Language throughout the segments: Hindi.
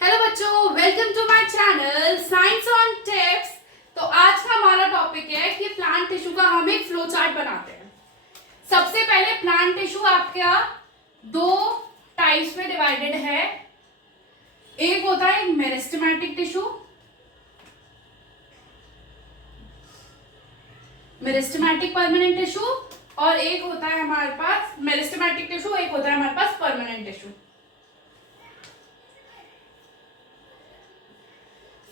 हेलो बच्चों, welcome to my channel science on tips. तो आज का हमारा टॉपिक है कि प्लांट टिश्यू का हम एक फ्लो चार्ट बनाते हैं। सबसे पहले प्लांट टिश्यू आपका दो टाइप्स में डिवाइडेड है। एक होता है meristematic tissue, meristematic permanent tissue, और एक होता है हमारे पास मेरिस्टेमेटिक टिश्यू, एक होता है हमारे पास परमानेंट टिश्यू।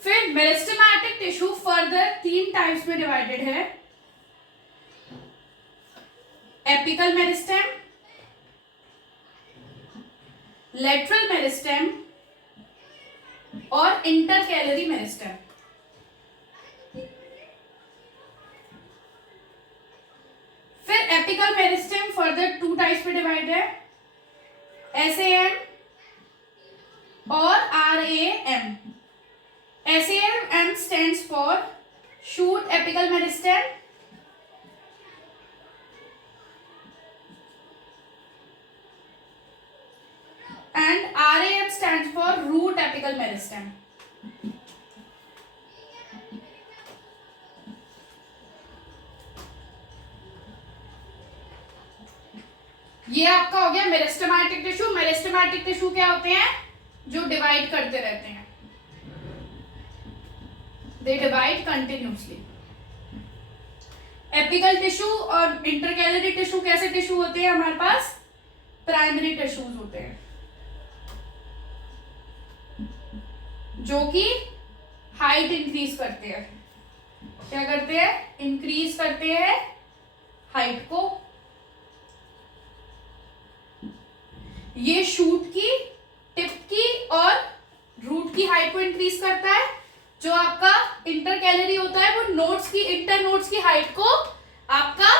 फिर मेरिस्टेमेटिक टिश्यू फर्दर तीन टाइप्स में डिवाइडेड है। एपिकल मेरिस्टेम, लेटरल मेरिस्टेम और इंटरकैलरी मेरिस्टेम। फिर apical meristem further two types में डिवाइड है, SAM और RAM। SAM stands for shoot apical meristem and RAM stands for root apical meristem। ये आपका हो गया मेरिस्टेमेटिक टिश्यू। मेरिस्टेमेटिक टिश्यू क्या होते हैं? जो डिवाइड करते रहते हैं, they divide continuously। Apical tissue और इंटरकैलरी टिश्यू कैसे टिश्यू होते हैं? हमारे पास प्राइमरी टिश्यूज होते हैं जो कि हाइट इंक्रीज करते हैं। क्या करते हैं? इंक्रीज करते हैं हाइट को। ये शूट की, टिप की और रूट की हाइट को इंक्रीज करता है। जो आपका इंटरकैलरी होता है वो नोड्स की, इंटर नोड्स की हाइट को आपका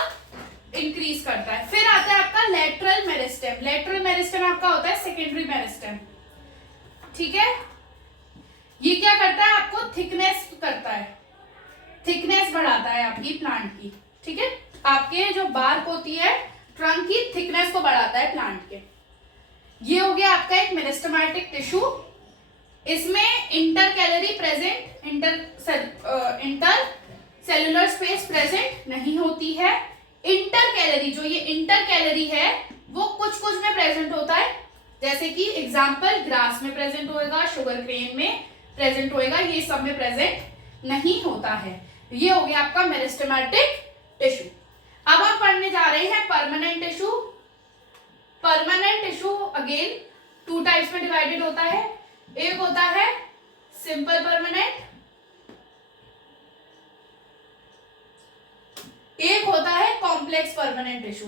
इंक्रीज करता है। फिर आता है आपका लेटरल मेरिस्टेम। लेटरल मेरिस्टेम आपका होता है सेकेंडरी मेरिस्टेम। ठीक है, ये क्या करता है? आपको थिकनेस करता है, थिकनेस बढ़ाता है आपकी प्लांट की। ठीक है, आपके जो बार्क होती है ट्रंक की थिकनेस को बढ़ाता है प्लांट के। ये हो गया आपका एक मेरिस्टेमेटिक टिश्यू। इसमें intercalary present, inter cellular space present नहीं होती है। इंटरकैलरी, जो ये इंटरकैलरी है वो कुछ कुछ में प्रेजेंट होता है, जैसे कि एग्जांपल ग्रास में प्रेजेंट होएगा, शुगर केन में प्रेजेंट होएगा, ये सब में प्रेजेंट नहीं होता है। ये हो गया आपका मेरिस्टेमेटिक टिश्यू। अब हम पढ़ने जा रहे हैं permanent tissue. Permanent tissue again two types में डिवाइडेड होता है। एक होता है सिंपल परमानेंट, एक होता है कॉम्प्लेक्स परमानेंट टिश्यू।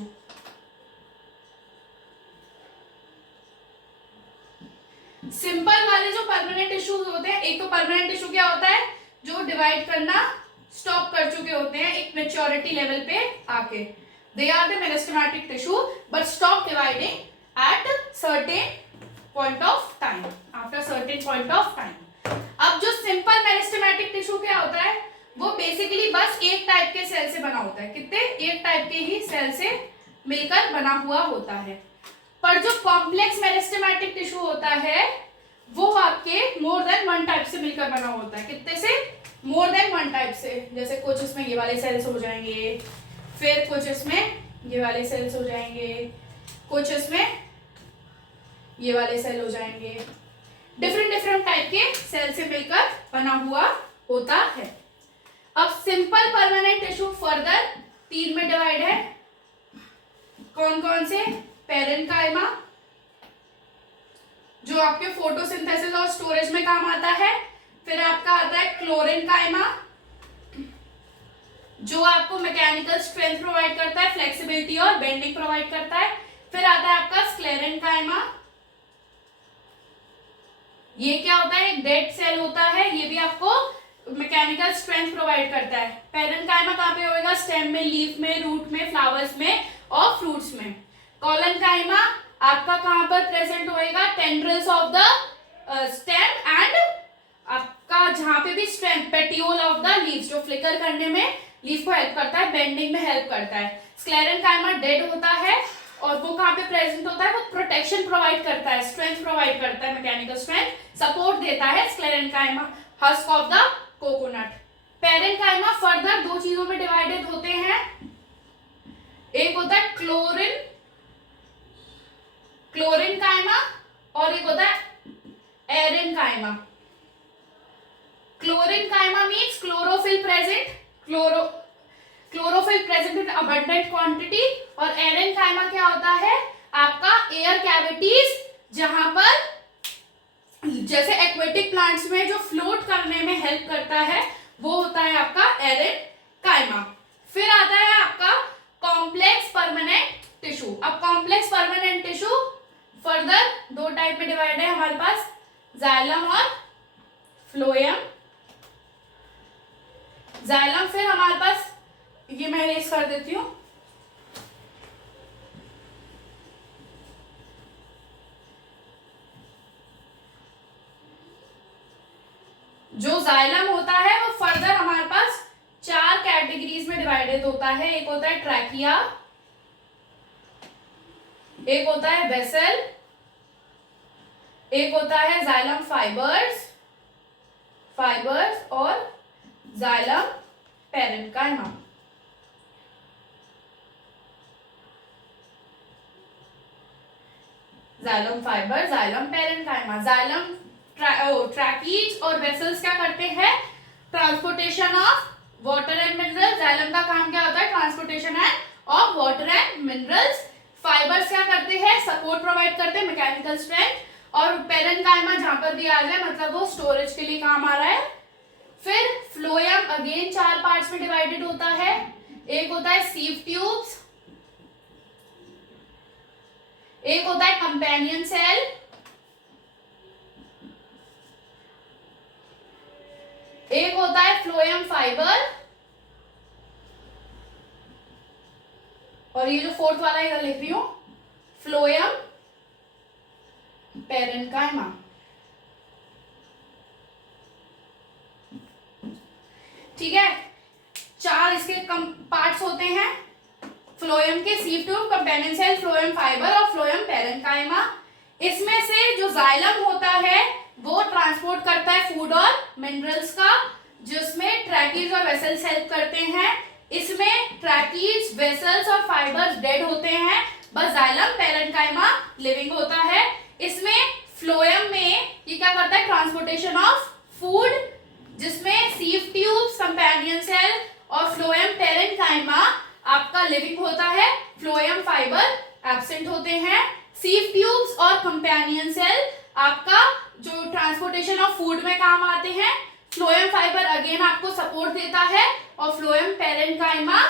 सिंपल वाले जो परमानेंट टिश्यूज होते हैं, एक तो परमानेंट टिश्यू क्या होता है? जो डिवाइड करना स्टॉप कर चुके होते हैं एक मैच्योरिटी लेवल पे आके। They are the meristematic tissue but stop dividing at certain point of time, after certain point of time. अब जो सिंपल मेरिस्टेमेटिक टिश्यू क्या होता है? वो बेसिकली बस एक टाइप के सेल से बना होता है। कितने? एक टाइप के ही सेल से मिलकर बना हुआ होता है। पर जो कॉम्प्लेक्स मेरिस्टेमेटिक टिश्यू होता है वो आपके मोर देन वन टाइप से मिलकर बना होता है। कितने से? मोर देन वन टाइप से। जैसे कुछ इसमें ये वाले सेल्स हो जाएंगे, फिर कुछ इसमें ये वाले सेल्स हो जाएंगे, कुछ इसमें ये वाले सेल हो जाएंगे। डिफरेंट डिफरेंट टाइप के सेल से मिलकर बना हुआ होता है। अब सिंपल परमानेंट टिश्यू फर्दर तीन में डिवाइड है। कौन कौन से? पेरेन्काइमा, जो आपके फोटोसिंथेसिस और स्टोरेज में काम आता है। फिर आपका आता है क्लोरेन्काइमा, जो आपको मैकेनिकल स्ट्रेंथ प्रोवाइड करता है, फ्लेक्सिबिलिटी और बेंडिंग प्रोवाइड करता है। फिर आता है आपका स्क्लेरेन्काइमा। ये क्या होता है? एक डेड सेल होता है, ये भी आपको मैकेनिकल स्ट्रेंथ प्रोवाइड करता है। पेरेन्काइमा कहाँ पे होएगा? स्टेम में, लीफ में, रूट में, फ्लावर्स में और फ्रूट्स में। कॉलनकाइमा आपका कहाँ पर प्रेजेंट होएगा? Tendrils of the stem and आपका जहां पे भी strength, petiole of the leaves, जो फ्लिकर करने में लीफ को हेल्प करता है, बेंडिंग में हेल्प करता है। स्क्लेरेन्काइमा डेड होता है और वो कहाँ पे प्रेजेंट होता है, वो प्रोटेक्शन प्रोवाइड करता है, स्ट्रेंथ प्रोवाइड करता है, मैकेनिकल स्ट्रेंथ सपोर्ट देता है sclerenchyma husk of the coconut. Parenchyma further दो चीजों में डिवाइडेड होते हैं, एक होता है क्लोरेनकाइमा और एक होता है aerenchyma. Chlorenchyma means chlorophyll present, chlorophyll present in abundant quantity, और एरेनकाइमा क्या होता है, आपका एयर कैविटीज, जहां पर जैसे एक्वेटिक प्लांट्स में जो फ्लोट करने में हेल्प करता है वो होता है आपका एरेनकाइमा। फिर आता है आपका कॉम्प्लेक्स परमानेंट टिश्यू। अब कॉम्प्लेक्स परमानेंट टिश्यू फर्दर दो टाइप में डिवाइड है हमारे पास, जाइलम और फ्लोएम। जाइलम फिर हमारे पास, ये मैं इरेज कर देती हूं, जो जाइलम होता है वो फर्दर हमारे पास चार कैटेगरीज में डिवाइडेड होता है। एक होता है ट्रैकिया, एक होता है वेसल, एक होता है जाइलम फाइबर्स और xylem parenchyma. Xylem fibre, xylem parenchyma. Xylem tracheids और वेसल्स क्या करते हैं, transportation of water and minerals. Xylem का काम क्या होता है, transportation of water and minerals. Fibres क्या करते हैं, सपोर्ट प्रोवाइड करते हैं, मैकेनिकल स्ट्रेंथ। और पेरेन्काइमा जहां पर भी आ जाए मतलब वो स्टोरेज के लिए काम आ रहा है। फिर फ्लोएम अगेन चार पार्ट्स में डिवाइडेड होता है, एक होता है सीव ट्यूब्स, एक होता है कंपेनियन सेल, एक होता है फ्लोएम फाइबर, और ये जो फोर्थ वाला इधर लिख रही हूं, फ्लोएम पेरेन्काइमा। ठीक है, चार इसके पार्ट्स होते हैं फ्लोएम के, sieve tube, companion cell, phloem fibre और फ्लोएम पेरेन्काइमा। इसमें से जो जाइलम होता है वो ट्रांसपोर्ट करता है फूड और मिनरल्स का, जिसमें ट्रैकीज और वेसल्स हेल्प करते हैं। इसमें ट्रैकीज, वेसल्स और फाइबर्स डेड होते हैं, बस जाइलम पेरेन्काइमा लिविंग होता है। इसमें फ्लोएम में ये क्या करता है, ट्रांसपोर्टेशन ऑफ फूड, जिसमें सीव ट्यूब्स, कंपेनियन सेल और फ्लोएम पेरेन्काइमा आपका लिविंग होता है, फ्लोएम फाइबर एब्सेंट होते हैं। सीव ट्यूब्स और कंपेनियन सेल आपका जो ट्रांसपोर्टेशन ऑफ फूड में काम आते हैं। फ्लोएम फाइबर अगेन आपको सपोर्ट देता है, और फ्लोएम पेरेन्काइमा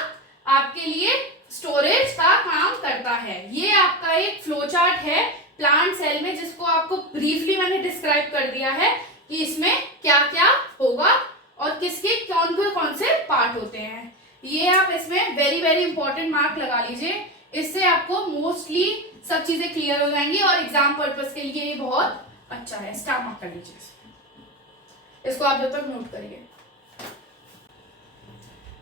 आपके लिए स्टोरेज का काम करता है। ये आपका एक फ्लो चार्ट है प्लांट सेल में, जिसको आपको ब्रीफली मैंने डिस्क्राइब कर दिया है कि इसमें क्या क्या होगा और किसके कौन से पार्ट होते हैं। ये आप इसमें वेरी वेरी इंपॉर्टेंट मार्क लगा लीजिए, इससे आपको मोस्टली सब चीजें क्लियर हो जाएंगी और एग्जाम पर्पस के लिए ये बहुत अच्छा है। स्टार मार्क कर लीजिए इसको आप जब तक नोट करिए।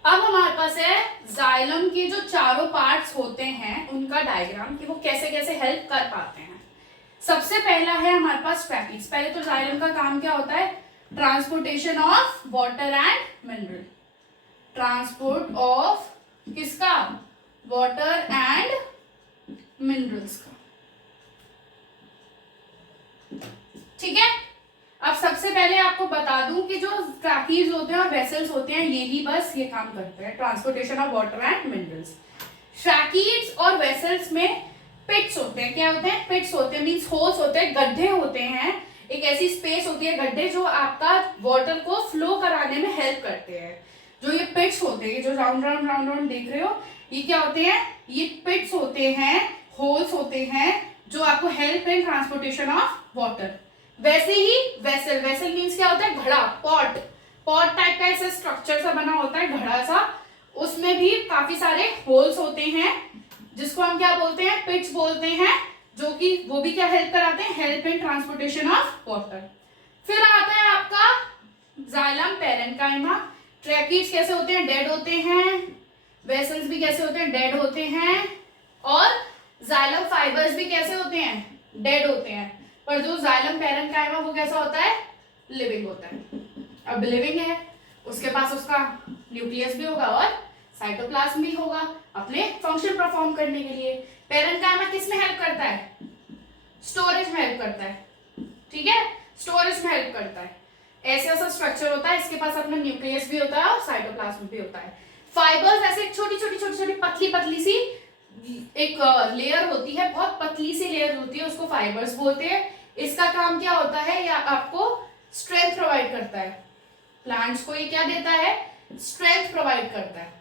अब हमारे पास है जाइलम के जो चारों पार्ट्स होते हैं उनका डायग्राम, कि वो कैसे कैसे हेल्प कर पाते हैं। सबसे पहला है हमारे पास ट्रैकीज। पहले तो जाइलम का काम क्या होता है, transportation of water and mineral, transport of किसका, वाटर एंड मिनरल्स का। ठीक है, अब सबसे पहले आपको बता दूं कि जो ट्रैकीज होते हैं और वेसल्स होते हैं ये ही बस ये काम करते हैं, transportation of water and minerals. Tracheids और वेसल्स में पिट्स होते हैं। क्या होते हैं, पिट्स होते हैं, मींस होल्स होते हैं, गड्ढे होते हैं, एक ऐसी स्पेस होती है गड्ढे जो आपका वाटर को फ्लो कराने में हेल्प करते हैं। जो ये पिट्स होते हैं, जो राउंड राउंड देख रहे हो, ये क्या होते हैं, ये पिट्स होते हैं, होल्स होते हैं जो आपको help in transportation of water. वैसे ही वेसल मीन्स क्या होता है, घड़ा, पॉट टाइप का ऐसा स्ट्रक्चर सा बना होता है, घड़ा सा, उसमें भी काफी सारे होल्स होते हैं जिसको हम क्या बोलते हैं, पिट्स बोलते हैं, जो कि वो भी क्या हेल्प कराते हैं, help in transportation of water. फिर आता है आपका जाइलम पेरेन्काइमा। ट्रैकीज कैसे होते हैं, डेड होते हैं, वेसल्स भी कैसे होते हैं, डेड होते हैं, और जाइलम फाइबर्स भी कैसे होते हैं, डेड होते हैं, पर जो जाइलम पैरेन्काइमा वो कैसा होता है, लिविंग होता है। अब लिविंग है, उसके पास उसका न्यूक्लियस भी होगा और साइटोप्लाज्म भी होगा अपने फंक्शन परफॉर्म करने के लिए। पैरेन्काइमा किस में हेल्प करता है, स्टोरेज में हेल्प करता है, ठीक है, स्टोरेज में हेल्प करता है। ऐसा ऐसा स्ट्रक्चर होता है, इसके पास अपना न्यूक्लियस भी होता है और साइटोप्लाज्म भी होता है। फाइबर्स ऐसे छोटी छोटी छोटी छोटी पतली पतली सी एक लेयर होती है, बहुत पतली सी लेयर होती है, उसको फाइबर्स बोलते हैं। इसका काम क्या होता है, या आपको स्ट्रेंथ प्रोवाइड करता है, प्लांट्स को ये क्या देता है, स्ट्रेंथ प्रोवाइड करता है।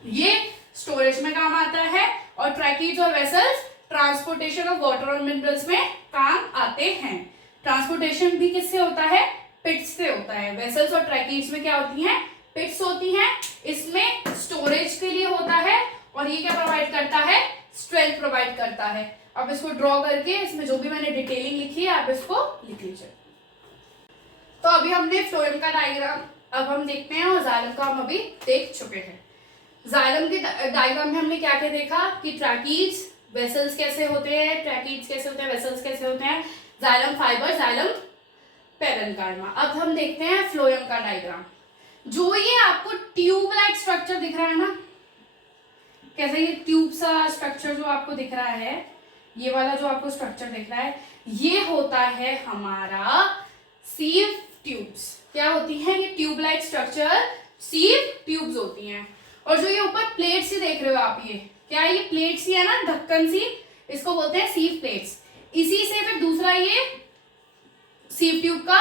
ये स्टोरेज में काम आता है और ट्रैकीज और वेसल्स ट्रांसपोर्टेशन ऑफ वाटर और मिनरल्स में काम आते हैं। ट्रांसपोर्टेशन भी किससे होता है, पिट्स से होता है। वेसल्स और ट्रैकीज में क्या होती हैं, पिट्स होती हैं। इसमें स्टोरेज के लिए होता है और ये क्या प्रोवाइड करता है, स्ट्रेंथ प्रोवाइड करता है। अब इसको ड्रॉ करके इसमें जो भी मैंने डिटेलिंग लिखी है आप इसको लिख लीजिए। तो अभी हमने फ्लोएम का डायग्राम अब हम देखते हैं और जाइलम का हम अभी देख चुके हैं। जाइलम के डायग्राम में हमने क्या क्या देखा कि ट्रैकीज, वेसल्स कैसे होते हैं, ट्रैकीज कैसे होते हैं, वेसल्स कैसे होते हैं, जाइलम फाइबर, जाइलम पैरेन्काइमा। अब हम देखते हैं फ्लोएम का डायग्राम। जो ये आपको ट्यूब लाइक स्ट्रक्चर दिख रहा है ना, कैसे ये ट्यूब सा स्ट्रक्चर जो आपको दिख रहा है, ये वाला जो आपको स्ट्रक्चर दिख रहा है, ये होता है हमारा सीव ट्यूब्स। क्या होती हैं ये tube like structure, sieve tubes होती हैं। और जो ये ऊपर प्लेट सी देख रहे हो आप, ये क्या है, ये प्लेट सी है ना, ढक्कन सी, इसको बोलते हैं सीव प्लेट्स। इसी से फिर दूसरा ये सीव ट्यूब का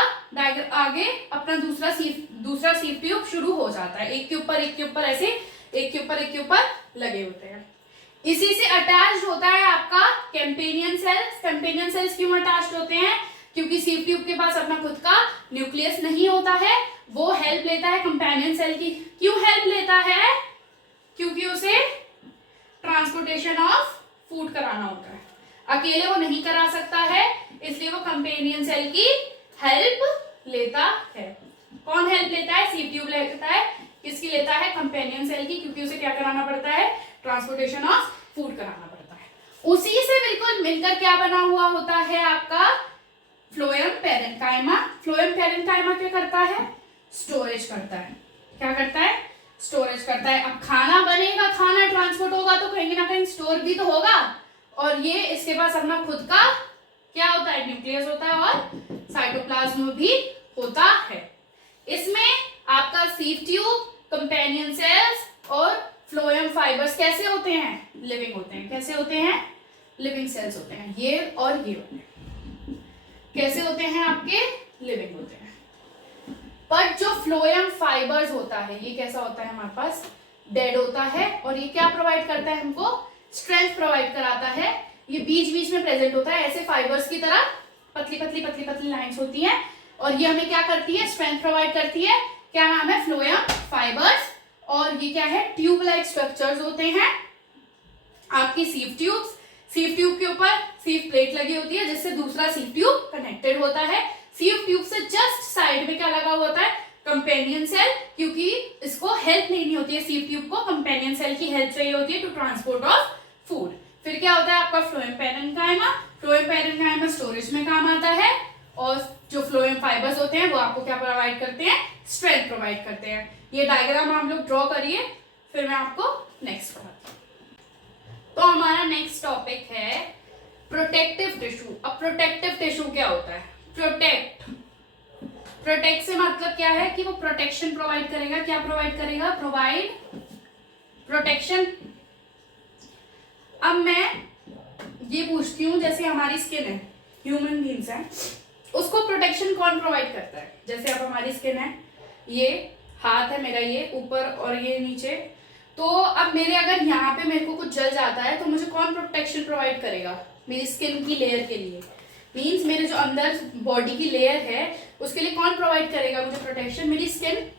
आगे अपना दूसरा सीव ट्यूब शुरू हो जाता है, एक के ऊपर ऐसे एक के ऊपर लगे होते हैं। इसी से अटैच्ड होता है आपका कैंपेनियन सेल्स। कैंपेनियन सेल्स क्यों अटैच्ड होते हैं, क्योंकि सीव ट्यूब के पास अपना खुद का न्यूक्लियस नहीं होता है, वो हेल्प लेता है कंपेनियन सेल की। क्यों हेल्प लेता है, क्योंकि उसे ट्रांसपोर्टेशन ऑफ फूड कराना होता है, अकेले वो नहीं करा सकता है, इसलिए वो कंपेनियन सेल की हेल्प लेता है। कौन हेल्प लेता है, सीव ट्यूब लेता है। किसकी लेता है, कंपेनियन सेल की, क्योंकि उसे क्या कराना पड़ता है, ट्रांसपोर्टेशन ऑफ फूड कराना पड़ता है। उसी से बिल्कुल मिलकर क्या बना हुआ होता है आपका फ्लोएम पैरेन्काइमा। फ्लोएम पैरेन्काइमा क्या करता है, स्टोरेज करता है। क्या करता है, स्टोरेज करता है। अब खाना बनेगा, खाना ट्रांसपोर्ट होगा तो कहीं ना कहीं स्टोर भी तो होगा, और ये इसके पास अपना खुद का क्या होता है, न्यूक्लियस होता है और साइटोप्लाज्म भी होता है। इसमें आपका सीव ट्यूब, कंपेनियन सेल्स और फ्लोएम फाइबर्स कैसे होते हैं, लिविंग होते हैं। कैसे होते हैं, लिविंग सेल्स होते हैं। ये और ये होते हैं कैसे होते हैं, आपके लिविंग होते हैं। बट जो फ्लोएम फाइबर्स होता है ये कैसा होता है, हमारे पास डेड होता है, और ये क्या प्रोवाइड करता है, हमको स्ट्रेंथ प्रोवाइड कराता है। ये बीच बीच में प्रेजेंट होता है, ऐसे फाइबर्स की तरह पतली पतली पतली पतली लाइंस होती हैं, और ये हमें क्या करती है, स्ट्रेंथ प्रोवाइड करती है। क्या नाम है, फ्लोएम फाइबर्स। और ये क्या है, ट्यूब लाइक स्ट्रक्चर्स होते हैं आपकी सीव ट्यूब्स। सीव ट्यूब के ऊपर सीव प्लेट लगी होती है जिससे दूसरा सीव ट्यूब कनेक्टेड होता है। सीव ट्यूब से जस्ट साइड में क्या लगा हुआ होता है, कंपेनियन सेल, क्योंकि इसको हेल्प लेनी होती है, सीव ट्यूब को कंपेनियन सेल की हेल्प चाहिए होती है टू ट्रांसपोर्ट ऑफ फूड। फिर क्या होता है आपका phloem parenchyma. Phloem parenchyma storage में काम आता है, और जो फ्लोएम फाइबर्स होते हैं वो आपको क्या प्रोवाइड करते हैं, स्ट्रेंथ प्रोवाइड करते हैं। ये डायग्राम आप लोग ड्रॉ करिए, फिर मैं आपको नेक्स्ट बताती हूँ। तो हमारा नेक्स्ट टॉपिक है प्रोटेक्टिव टिश्यू। अब प्रोटेक्टिव टिश्यू क्या होता है, प्रोटेक्ट से मतलब क्या है कि वो प्रोटेक्शन प्रोवाइड करेगा। क्या प्रोवाइड करेगा, प्रोवाइड प्रोटेक्शन। अब मैं ये पूछती हूँ, जैसे हमारी स्किन है, ह्यूमन बीइंग्स है, उसको प्रोटेक्शन कौन प्रोवाइड करता है। जैसे अब हमारी स्किन है, ये हाथ है मेरा, ये ऊपर और ये नीचे, तो अब मेरे अगर यहाँ पे मेरे को कुछ जल जाता है तो मुझे कौन प्रोटेक्शन प्रोवाइड करेगा, मेरी स्किन की लेयर के लिए। मीन्स मेरे जो अंदर बॉडी की लेयर है उसके लिए कौन प्रोवाइड करेगा मुझे प्रोटेक्शन, मेरी स्किन।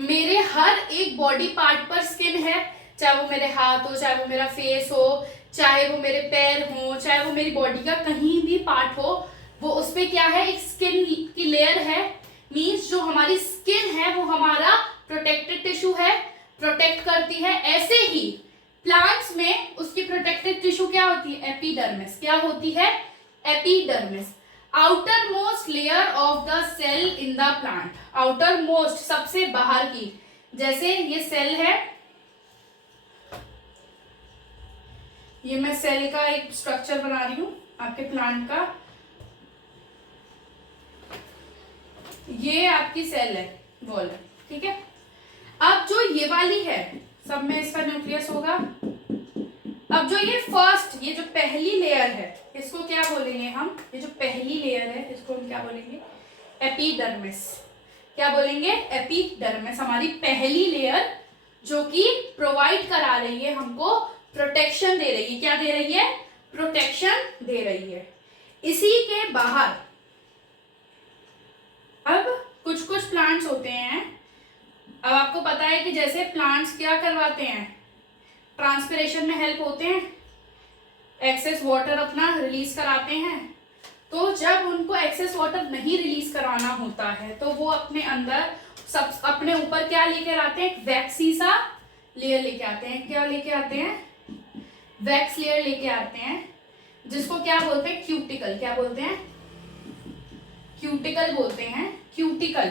मेरे हर एक बॉडी पार्ट पर स्किन है, चाहे वो मेरे हाथ हो, चाहे वो मेरा फेस हो, चाहे वो मेरे पैर हो, चाहे वो मेरी बॉडी का कहीं भी पार्ट हो, वो उसपे क्या है, एक स्किन की लेयर है। मीन्स जो हमारी स्किन है वो हमारा प्रोटेक्टेड टिश्यू है, प्रोटेक्ट करती है। ऐसे ही प्लांट्स में उसकी प्रोटेक्टिव टिश्यू क्या होती है? एपिडर्मिस। क्या होती है? Epidermis. Outer most layer of the cell in the plant, outer most सबसे बाहर की, जैसे ये सेल है, ये मैं सेल का एक स्ट्रक्चर बना रही हूं आपके प्लांट का, ये आपकी सेल है, वॉल है, ठीक है। अब जो ये वाली है, सब में इसका न्यूक्लियस होगा। अब जो ये फर्स्ट, ये जो पहली लेयर है, इसको क्या बोलेंगे हम? ये जो पहली लेयर है इसको हम क्या बोलेंगे? एपिडर्मिस। क्या बोलेंगे? एपिडर्मिस। हमारी पहली लेयर जो कि प्रोवाइड करा रही है हमको, प्रोटेक्शन दे रही है। क्या दे रही है? प्रोटेक्शन दे रही है। इसी के बाहर अब कुछ कुछ प्लांट्स होते हैं, अब आपको पता है कि जैसे प्लांट्स क्या करवाते हैं, ट्रांसपिरेशन में हेल्प होते हैं, एक्सेस वाटर अपना रिलीज कराते हैं। तो जब उनको एक्सेस वाटर नहीं रिलीज कराना होता है तो वो अपने अंदर सब अपने ऊपर क्या लेकर आते हैं? वैक्सी सा लेयर लेके आते हैं। क्या लेके आते हैं? वैक्स लेयर लेके आते हैं, जिसको क्या बोलते हैं? क्यूटिकल। क्या बोलते हैं? क्यूटिकल बोलते हैं। क्यूटिकल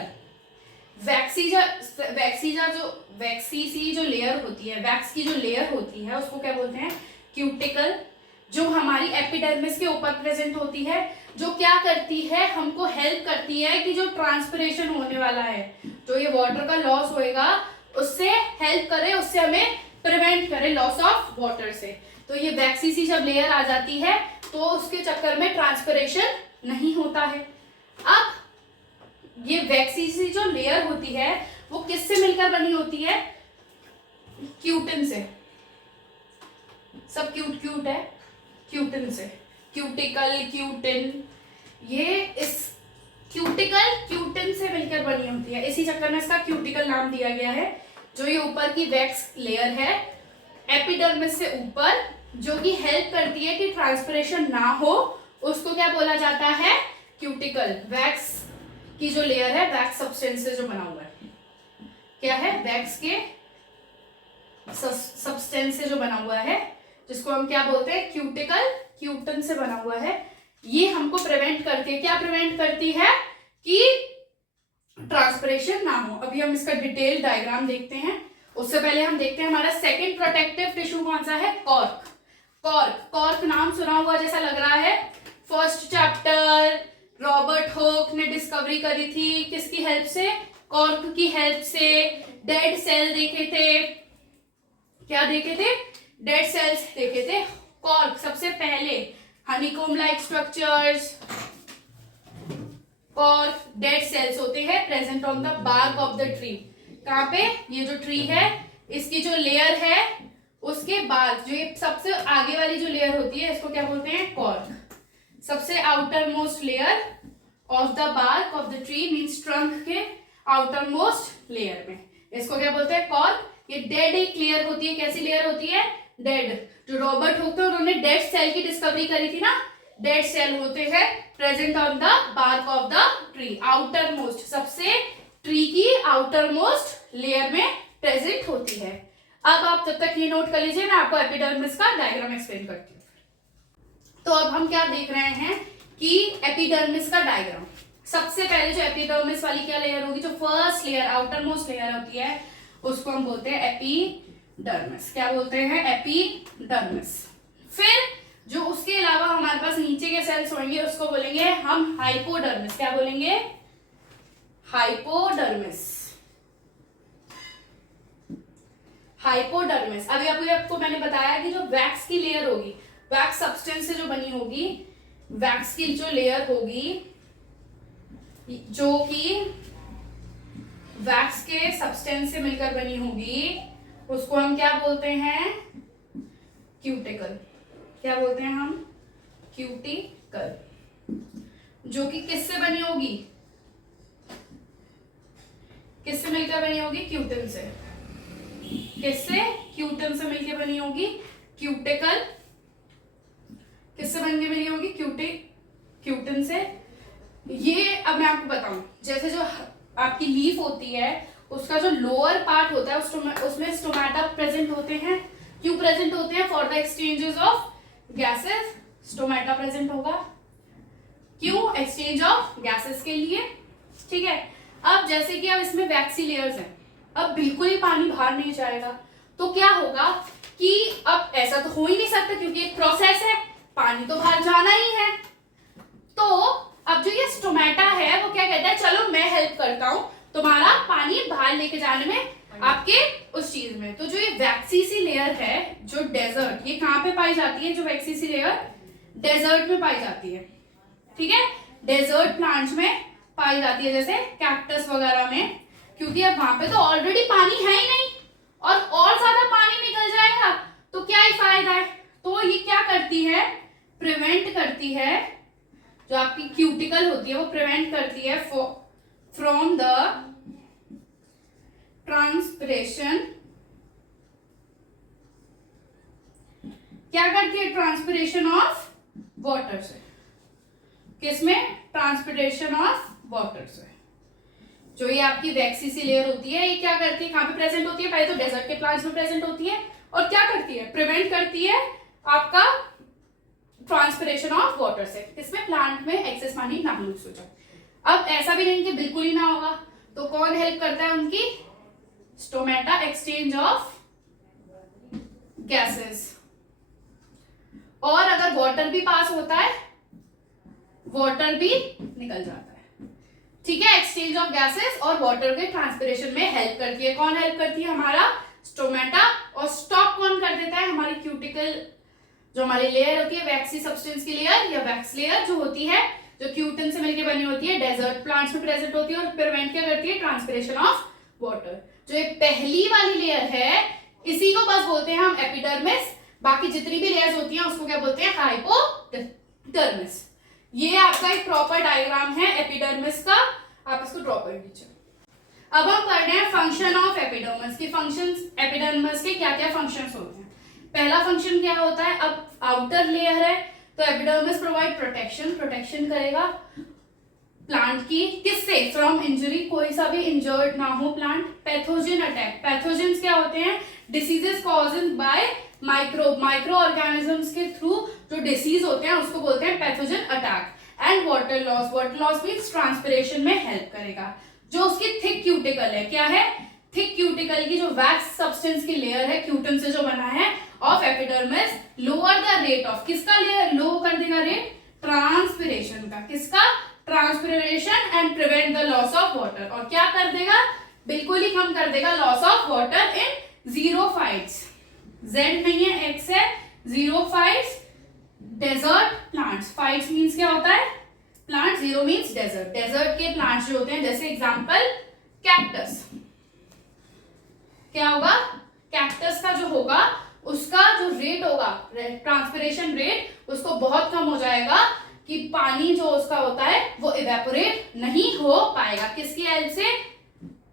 वैक्सी सी जो लेयर होती है, वैक्स की जो लेयर होती है, उसको क्या बोलते हैं? क्यूटिकल। जो हमारी एपिडर्मिस के ऊपर प्रेजेंट होती है, जो क्या करती है? हमको हेल्प करती है कि जो ट्रांसपिरेशन होने वाला है, जो ये वाटर का लॉस होएगा, उससे हेल्प करे, उससे हमें प्रिवेंट करे लॉस ऑफ वाटर से। तो ये वैक्सी सी जब लेयर आ जाती है तो उसके चक्कर में ट्रांसपिरेशन नहीं होता है। अब ये वैक्सी सी जो लेयर होती है वो किससे मिलकर बनी होती है? क्यूटिन से। सब क्यूट क्यूट है, क्यूटिन से। क्यूटिकल, क्यूटिन, ये इस क्यूटिकल क्यूटिन से मिलकर बनी होती है, इसी चक्कर में इसका क्यूटिकल नाम दिया गया है। जो ये ऊपर की वैक्स लेयर है एपिडर्मिस से ऊपर, जो कि हेल्प करती है कि ट्रांसपिरेशन ना हो, उसको क्या बोला जाता है? क्यूटिकल। वैक्स की जो लेयर है, वैक्स सब्सटेंस से जो बना हुआ है, क्या है? वैक्स के सब्सटेंस से जो बना हुआ है, जिसको हम क्या बोलते हैं? क्यूटिकल। क्यूटिन से बना हुआ है। ये हमको प्रिवेंट करती है। क्या प्रिवेंट करती है? कि ट्रांसपिरेशन ना हो। अभी हम इसका डिटेल डायग्राम देखते हैं। उससे पहले हम देखते हैं हमारा सेकंड प्रोटेक्टिव टिश्यू कौन सा है? कॉर्क। कॉर्क, कॉर्क नाम सुना हुआ जैसा लग रहा है। फर्स्ट चैप्टर रॉबर्ट हुक ने डिस्कवरी करी थी, किसकी हेल्प से? कॉर्क की हेल्प से। डेड सेल देखे थे, क्या देखे थे? डेड सेल्स देखे थे। कॉर्क सबसे पहले honeycomb like structures, cork dead cells होते हैं present on the bark of the tree. कहाँ पे? ये जो ट्री है इसकी जो लेयर है उसके बाद जो ये सबसे आगे वाली जो लेयर होती है इसको क्या बोलते हैं? कॉर्क। सबसे outer most layer of the bark of the tree means trunk के आउटर मोस्ट लेयर में, इसको क्या बोलते हैं? कॉर्क। ये डेड एक लेयर होती है। कैसी लेयर होती है? डेड। जो रॉबर्ट हुक थे उन्होंने डेड सेल की डिस्कवरी करी थी ना, डेड सेल होते हैं present on the bark of the tree. Outer most, सबसे ट्री की आउटर मोस्ट लेयर में प्रेजेंट होती है। अब आप तब तक ये नोट कर लीजिए, मैं आपको एपिडर्मिस का डायग्राम एक्सप्लेन करती हूँ। तो अब हम क्या देख रहे हैं कि एपिडर्मिस का डायग्राम। सबसे पहले जो एपिडर्मिस वाली क्या लेयर होगी? जो first layer, outer most layer होती है, उसको हम बोलते हैं एपिडर्मिस। क्या बोलते हैं? एपिडर्मिस। फिर जो उसके अलावा हमारे पास नीचे के सेल्स होंगे उसको बोलेंगे हम हाइपोडर्मिस। क्या बोलेंगे? हाइपोडर्मिस। हाइपोडर्मिस। अभी आपको मैंने बताया कि जो वैक्स की लेयर होगी, वैक्स सब्सटेंस से जो बनी होगी, वैक्स की जो लेयर होगी, जो कि वैक्स के सब्सटेंस से मिलकर बनी होगी, उसको हम क्या बोलते हैं? क्यूटिकल। क्या बोलते हैं हम? क्यूटिकल। जो कि किससे बनी होगी? किससे मिलकर बनी होगी? क्यूटिन से। किससे? क्यूटिन से मिलकर बनी होगी क्यूटिकल। किससे बनके बनी होगी? क्यूटिन से। ये अब मैं आपको बताऊं, जैसे जो आपकी लीफ होती है उसका जो लोअर पार्ट होता है उसमें स्टोमेटा प्रेजेंट होते हैं, क्यों प्रेजेंट होते हैं? For the exchanges of gases stomata present होगा, क्यों? एक्सचेंज ऑफ गैसेस के लिए, ठीक है। अब जैसे कि अब इसमें वैक्सी लेयर्स हैं, अब बिल्कुल ही पानी बाहर नहीं जाएगा, तो क्या होगा कि अब ऐसा तो हो ही नहीं सकता क्योंकि एक प्रोसेस है, पानी तो बाहर जाना ही है। तो अब जो ये स्टोमेटा है वो क्या कहता है, चलो मैं हेल्प करता हूं तुम्हारा पानी बाहर लेके जाने में, आपके उस चीज में। तो जो ये वैक्सी सी लेयर है, जो डेजर्ट, ये कहां पे पाई जाती है? जो वैक्सी सी लेयर डेजर्ट में पाई जाती है, ठीक है। डेजर्ट प्लांट्स में पाई जाती है, जैसे कैक्टस वगैरह में, क्योंकि अब वहां पे तो ऑलरेडी पानी है ही नहीं और ज्यादा पानी निकल जाएगा तो क्या ही फायदा है। तो ये क्या करती है? प्रिवेंट करती है, जो आपकी क्यूटिकल होती है वो प्रिवेंट करती है फ्रॉम द ट्रांसपिरेशन। क्या करती है? ट्रांसपिरेशन ऑफ वाटर से। किसमें? ट्रांसपिरेशन ऑफ वाटर से। जो ये आपकी वैक्सी सी लेयर होती है, ये क्या करती है? कहां पे प्रेजेंट होती है? पहले तो डेजर्ट के प्लांट्स में प्रेजेंट होती है, और क्या करती है? प्रिवेंट करती है आपका ट्रांसपिरेशन ऑफ वाटर से, इसमें प्लांट में एक्सेस पानी ना लूज हो जाए। अब ऐसा भी नहीं कि बिल्कुल ही ना होगा, तो कौन हेल्प करता है उनकी? Stomata, exchange of gases. और अगर वाटर भी पास होता है, वाटर भी निकल जाता है, ठीक है। एक्सचेंज ऑफ गैसेस और वाटर के ट्रांसपिरेशन में हेल्प करती है। कौन हेल्प करती है? हमारा स्टोमेटा। और स्टॉप कौन कर देता है? हमारी क्यूटिकल, जो हमारी लेयर होती है वैक्सी सब्सटेंस की लेयर या वैक्स लेयर जो होती है, जो क्यूटिन से मिलकर बनी होती है, डेजर्ट प्लांट्स में प्रेजेंट होती है, और प्रिवेंट क्या करती है? Transpiration of water. जो एक पहली वाली लेयर है, इसी को बस बोलते हैं हम एपिडर्मिस। बाकी जितनी भी लेयर्स होती हैं उसको क्या बोलते हैं? हाइपोडर्मिस। ये आपका एक प्रॉपर डायग्राम है एपिडर्मिस का, आप इसको ड्रॉ कर लीजिए। अब हम कर रहे हैं फंक्शन ऑफ एपिडर्मिस की। फंक्शंस एपिडर्मिस के क्या क्या फंक्शंस होते हैं? पहला फंक्शन क्या होता है? अब आउटर लेयर है तो एपिडर्मिस प्रोवाइड प्रोटेक्शन, प्रोटेक्शन करेगा प्लांट की, किससे? फ्रॉम इंजरी, कोई सा भी इंजर्ड ना हो प्लांट। पैथोजन अटैक, पैथोजेंस क्या होते हैं? Diseases caused by micro organisms के थ्रू जो डिसीज होते हैं उसको बोलते हैं pathogen attack. And water loss, water loss means transpiration में हेल्प करेगा। जो उसकी थिक क्यूटिकल है, क्या है? थिक क्यूटिकल की जो वैक्स सब्सटेंस की लेयर है, क्यूटिन से जो बना है, of epidermis, lower the rate of, किसका लेयर लो कर देगा? रेट ट्रांसपिरेशन का। किसका? Transpiration. And prevent the loss of water, और क्या कर देगा? बिल्कुल ही कम कर देगा loss of water in xerophytes. Z नहीं है, एक्स है। Xerophytes desert plants, phytes means क्या होता है? Plant, xero means desert. Desert के प्लांट्स जो होते हैं, जैसे एग्जांपल कैक्टस, क्या होगा? कैक्टस का जो होगा उसका जो रेट होगा, ट्रांसपिरेशन रेट, उसको बहुत कम हो जाएगा कि पानी जो उसका होता है वो इवेपोरेट नहीं हो पाएगा। किसकी हेल्प से?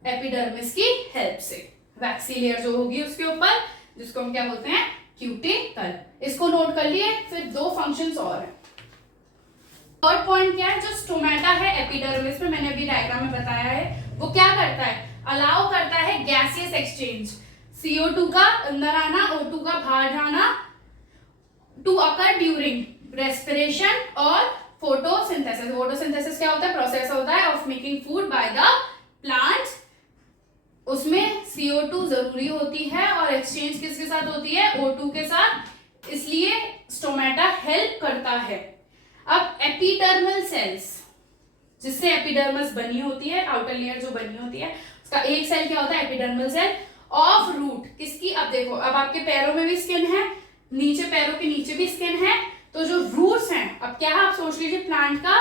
एपिडर्मिस की हेल्प से। वैक्सी लेयर जो होगी उसके ऊपर, जिसको हम क्या बोलते हैं? क्यूटिकल। इसको नोट कर लिए। फिर दो फंक्शंस और हैं। थर्ड पॉइंट क्या है? जो स्टोमेटा है एपिडर्मिस में, मैंने अभी डायग्राम में बताया है, वो क्या करता है? अलाउ करता है गैसियस एक्सचेंज, CO2 का अंदर आना, O2 का बाहर जाना, टू अकर ड्यूरिंग रेस्पिरेशन और फोटोसिंथेसिस। फोटोसिंथेसिस क्या होता है? प्रोसेस होता है of making food by the plants. उसमें CO2 जरूरी होती है और एक्सचेंज किसके साथ होती है? O2 के साथ। इसलिए स्टोमेटा हेल्प करता है। अब एपिडर्मल सेल्स, जिससे एपिडर्मिस बनी होती है, आउटर लेयर जो बनी होती है, उसका एक सेल क्या होता है? Epidermal cell of root. किसकी? अब देखो, अब आपके पैरों में भी स्किन है, नीचे पैरों के नीचे भी स्किन है, तो जो रूट्स हैं, अब क्या है? आप सोच लीजिए प्लांट का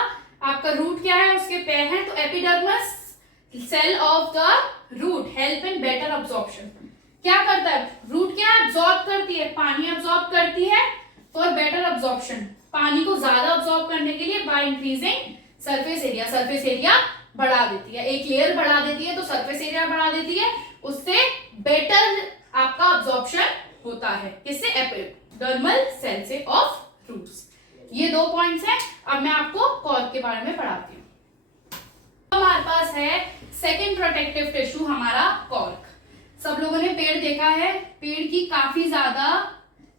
आपका रूट क्या है? उसके पैर हैं, तो epidermis cell of the root help in better absorption. क्या करता है? रूट क्या अब्जॉर्ब करती है? पानी अब्जॉर्ब करती है फॉर बेटर अब्जॉर्प्शन, पानी को ज्यादा अब्जॉर्ब करने के लिए by increasing surface area. Surface area बढ़ा देती है, एक लेयर बढ़ा देती है तो सरफेस एरिया बढ़ा देती है, उससे बेटर आपका अब्जॉर्प्शन होता है। किससे? एपिडर्मल सेल से ऑफ रूट्स। ये दो पॉइंट्स हैं। अब मैं आपको कॉर्क के बारे में पढ़ाती हूँ। हमारे पास है सेकेंड प्रोटेक्टिव टिश्यू, हमारा कॉर्क। सब लोगों ने पेड़ देखा है, पेड़ की काफी ज्यादा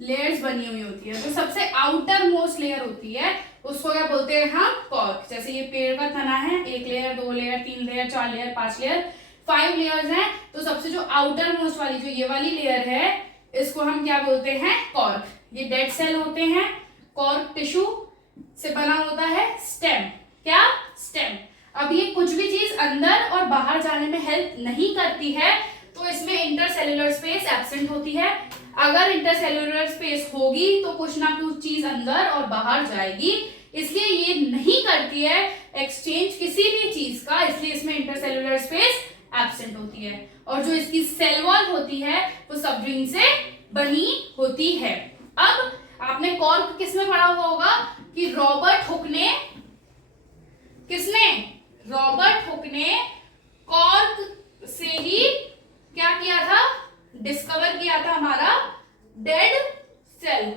लेयर्स बनी हुई होती है। तो सबसे आउटर मोस्ट लेयर होती है उसको क्या बोलते हैं हम, कॉर्क। जैसे ये पेड़ का तना है, 1 layer, 2 layer, 3 layer, 4 layer, 5 layer, 5 layers हैं। तो सबसे जो आउटर मोस्ट वाली जो ये वाली लेयर है इसको हम क्या बोलते हैं, कॉर्क। ये डेड सेल होते हैं। कॉर्क टिश्यू से बना होता है स्टेम। क्या, स्टेम। अब ये कुछ भी चीज अंदर और बाहर जाने में हेल्प नहीं करती है तो इसमें इंटरसेल्युलर स्पेस एब्सेंट होती है। अगर इंटरसेल्युलर स्पेस होगी तो कुछ ना कुछ चीज अंदर और बाहर जाएगी, इसलिए ये नहीं करती है एक्सचेंज किसी भी चीज का, इसलिए इसमें इंटरसेल्युलर स्पेस एब्सेंट होती है। और जो इसकी सेल वॉल होती है वो सबरिंग से बनी होती है। अब आपने कॉर्क किसमें पढ़ा हुआ होगा कि रॉबर्ट हुक ने, किसने, रॉबर्ट हुक ने कॉर्क से ही क्या किया था, डिस्कवर किया था हमारा dead cell.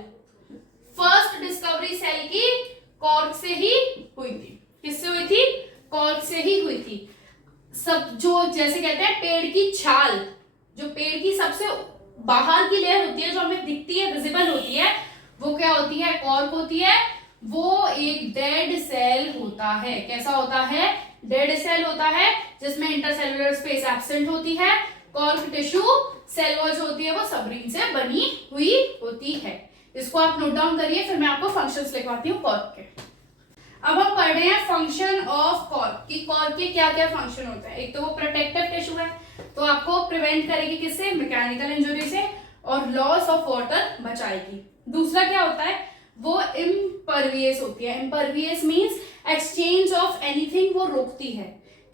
First discovery cell की कॉर्क से ही हुई थी। किससे हुई थी, कॉर्क से ही हुई थी। सब जो जैसे कहते हैं पेड़ की छाल, जो पेड़ की सबसे बाहर की लेयर होती है जो हमें दिखती है, विजिबल होती है, वो क्या होती है, कॉर्क होती है। वो एक डेड सेल होता है। कैसा होता है, डेड सेल होता है जिसमें इंटरसेल्युलर स्पेस एब्सेंट होती है। कॉर्क टिश्यू सेल वॉल जो होती है वो सबरिंग से बनी हुई होती है। इसको आप नोट डाउन करिए, फिर मैं आपको फंक्शंस लिखवाती हूँ कॉर्क के। अब हम पढ़ रहे हैं फंक्शन ऑफ कॉर्क कि कॉर्क के क्या क्या फंक्शन होते हैं। एक तो वो प्रोटेक्टिव टिश्यू है, तो आपको प्रिवेंट करेगी किससे, मैकेनिकल इंजरी से, और लॉस ऑफ वाटर बचाएगी। दूसरा क्या होता है, वो इम्परवियस होती है। Impervious means exchange of anything, वो रोकती है,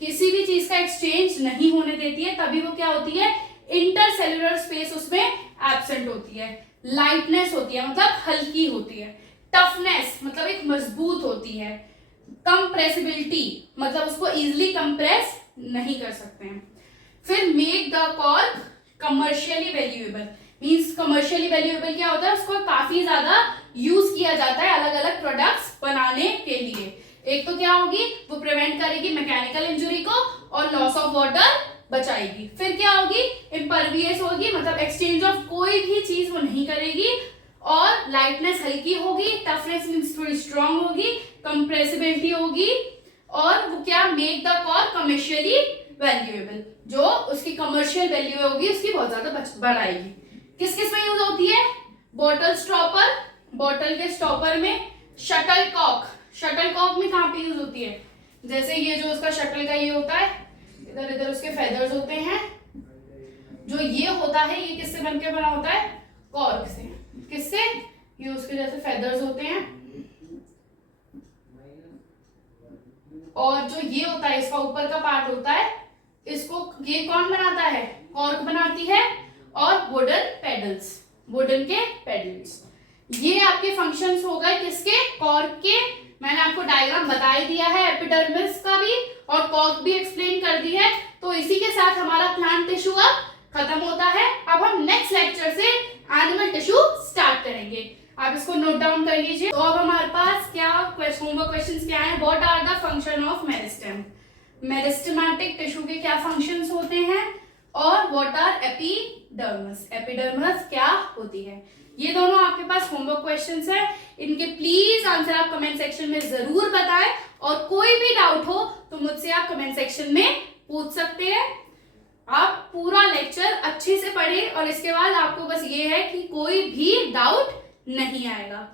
किसी भी चीज का एक्सचेंज नहीं होने देती है, तभी वो क्या होती है, इंटरसेल्युलर स्पेस उसमें एब्सेंट होती है। लाइटनेस होती है मतलब हल्की होती है। टफनेस मतलब एक मजबूत होती है। कंप्रेसिबिलिटी मतलब उसको इजिली कंप्रेस नहीं कर सकते हैं। फिर make the cork commercially valuable, means commercially valuable क्या होता है, उसको काफी ज्यादा यूज किया जाता है अलग अलग प्रोडक्ट्स बनाने के लिए। एक तो क्या होगी, वो प्रिवेंट करेगी मैकेनिकल इंजरी को और लॉस ऑफ वाटर बचाएगी। फिर क्या होगी, इम्परवियस होगी मतलब एक्सचेंज ऑफ कोई भी चीज वो नहीं करेगी, और लाइटनेस हल्की होगी, टफनेस मींस थोड़ी स्ट्रांग होगी, कंप्रेसिबिलिटी होगी, और वो क्या, make the cork commercially valuable, जो उसकी कमर्शियल वैल्यू होगी उसकी बहुत ज्यादा बढ़ाएगी। किस किस में यूज होती है, बॉटल स्टॉपर, बॉटल के स्टॉपर में, शटल कॉक, शटल कॉक में कहाँ पे यूज होती है, जैसे ये जो उसका शटल का ये होता है, इधर इधर उसके फेदर्स होते हैं, जो ये होता है ये किससे बनके बना होता है, कॉर्क से। किससे, ये उसके जैसे फेदर्स होते हैं, और जो ये होता है इसका ऊपर का पार्ट होता है, इसको ये कौन बनाता है, कॉर्क बनाती है, और वुडन पेडल्स, वुडन के पेडल्स। ये आपके फंक्शंस हो गए किसके, कॉर्क के। मैंने आपको डायग्राम बता ही दिया है एपिडर्मिस का भी, और कॉर्क भी एक्सप्लेन कर दी है। तो इसी के साथ हमारा प्लांट टिश्यू अब खत्म होता है। अब हम नेक्स्ट लेक्चर से एनिमल टिश्यू स्टार्ट करेंगे। आप इसको नोट डाउन कर लीजिए। तो अब हमारे पास क्या होमवर्क क्वेश्चंस क्या है, what are the function of meristem, meristematic tissue के क्या फंक्शंस होते हैं, और व्हाट आर एपिडर्मिस, एपिडर्मिस क्या होती है। ये दोनों आपके पास होमवर्क क्वेश्चंस है। इनके प्लीज आंसर आप कमेंट सेक्शन में जरूर बताएं, और कोई भी डाउट हो तो मुझसे आप कमेंट सेक्शन में पूछ सकते हैं। आप पूरा लेक्चर अच्छे से पढ़ें, और इसके बाद आपको बस ये है कि कोई भी डाउट नहीं आएगा।